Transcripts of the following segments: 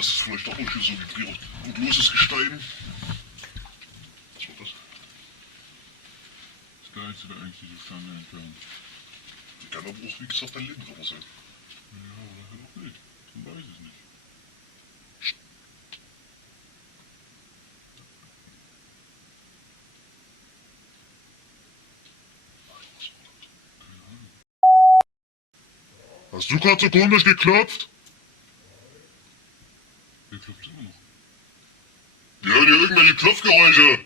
Das ist vielleicht doch auch hier so vibrierend. Und loses Gestein. Was war das? Das Geilste wäre eigentlich diese Stange entfernen. Die kann aber auch, wie gesagt, dein Leben drin sein. Ja, oder halt auch nicht. Man weiß es nicht. Hast du gerade so komisch geklopft? Hier klopft immer noch. Wir hören hier irgendwelche Klopfgeräusche.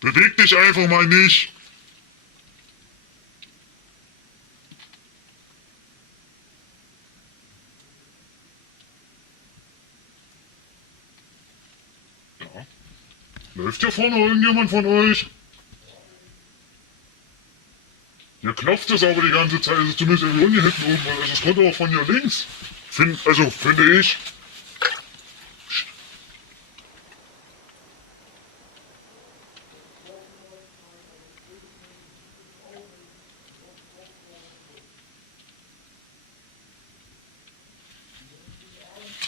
Beweg dich einfach mal nicht. Ja. Läuft hier vorne irgendjemand von euch? Hier klopft es aber die ganze Zeit, also zumindest irgendwie hier hinten oben, also es kommt aber von hier links. Finde ich.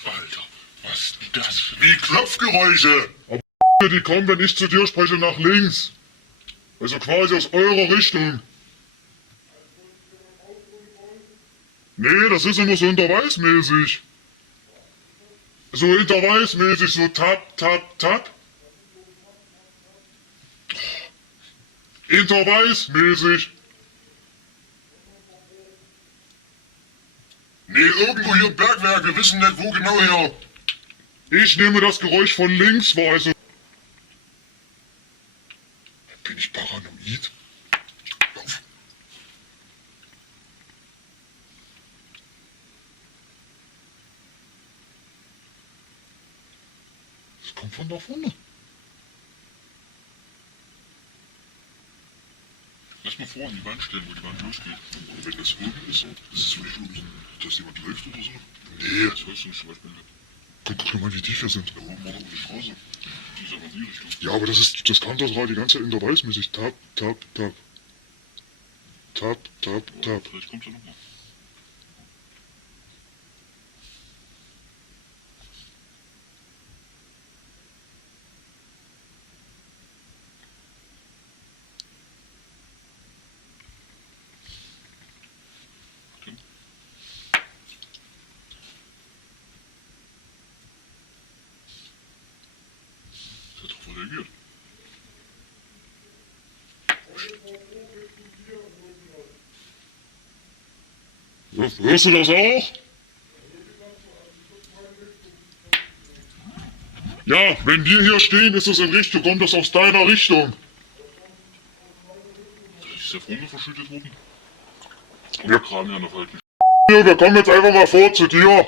Alter, was ist denn das für Wie Klopfgeräusche. Aber die kommen, wenn ich zu dir spreche, nach links. Also quasi aus eurer Richtung. Nee, das ist immer so intervallsmäßig. So intervallsmäßig, so tap, tap, tap. Intervallsmäßig. Nee, irgendwo hier Bergwerk, wir wissen nicht wo genau her. Ich nehme das Geräusch von links wahr, also... Bin ich paranoid? Lauf. Das kommt von da vorne. Lass mal vor an die Wand stellen, wo die Wand losgeht. Und wenn das oben ist, ist es vielleicht irgendwie, dass jemand läuft oder so? Nee. Das hörst du nicht zum Beispiel. Guck dir mal, wie tief wir sind. Da oben war doch die Straße. Die ist aber in die Richtung. Ja, aber das kam das Rad die ganze Zeit intervallsmäßig. Tap, tap, tap. Tap, tap, tap. Vielleicht kommt er nochmal. Der hat doch reagiert. Hörst du das auch? Ja, wenn wir hier stehen, ist es in Richtung, kommt das aus deiner Richtung. Ist der vorne verschüttet worden? Und Ja. der Kran ja noch halten. Wir kommen jetzt einfach mal vor zu dir.